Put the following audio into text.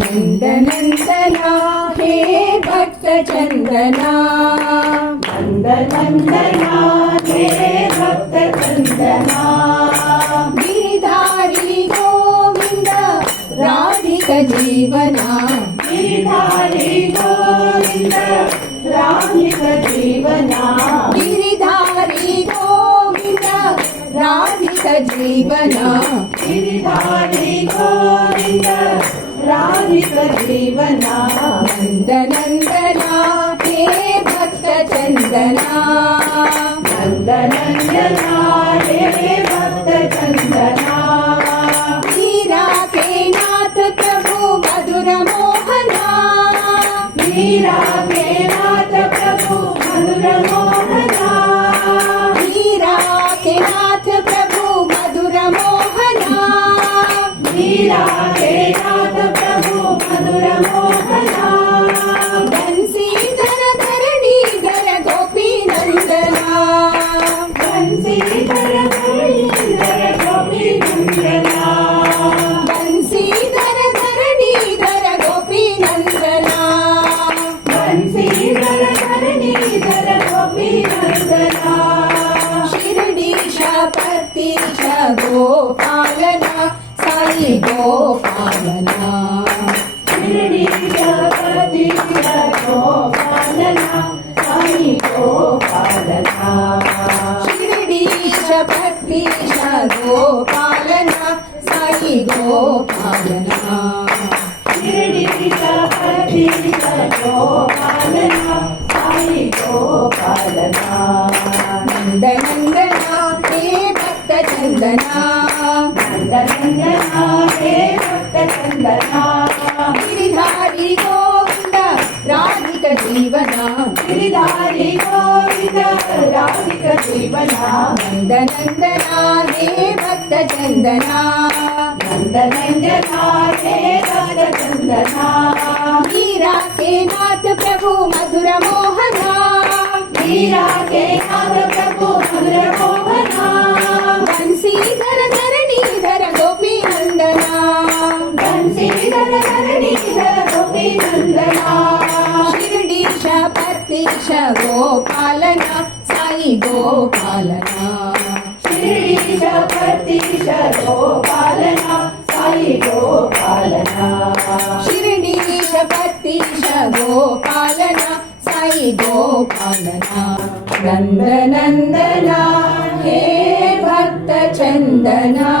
नंदनंदना हे भक्त चंदना नंदनंदना हे भक्त चंदना गिरिधारी गोविंद राधिक जीवना गिरिधारी गोविंद राधिक जीवना गिरिधारी गोविंद राधिक जीवना गिरिधारी गोविंद राधिक जीवना नंदनंदना हे भक्त चंदना नंदनंदना हे भक्त चंदना मीरा के नाथ प्रभु मधुर मोहना मीरा के नाथ प्रभु मधुर मोहना मीरा के नाथ प्रभु मधुर मोहना मीरा के नाथ प्रभु मधुर मोहना बंसीधर धरणीधर गोपी नंदना बंसीधर धरणीधर गोपी नंदना बंसीधर धरणीधर गोपी नंदना बंसीधर धरणीधर गोपी नंदना शिरडीश पतीश गोपालना साई गोपालना शिरडीश पतीश गोपालना साई गोपालना शिरडीश पतीश गोपालना साई गोपालना शिरडीश पतीश गोपालना साई गोपालना नंदनंदना हे भक्त चंदना नंदनंदना हे भक्त चंदना गिरिधारी गोविंद राधिक जीवना गिरिधारी गोविंद राधिक जीवना नंदनंदना हे भक्त चंदना नंदनंदना हे भक्त चंदना मीरा के नाथ प्रभु मधुर मोहना मीरा के नाथ प्रभु मधुर मोहना बंसीधर धरणीधर गोपी नंदना बंसीधर धरणीधर गोपी नंदना शिरडीश पतीश गोपालना साई गोपालना शिरडीश पतीश गोपालना साई गोपालना शिरडीश पतीश गोपालना साई गोपालना नंदनंदना हे भक्त चंदना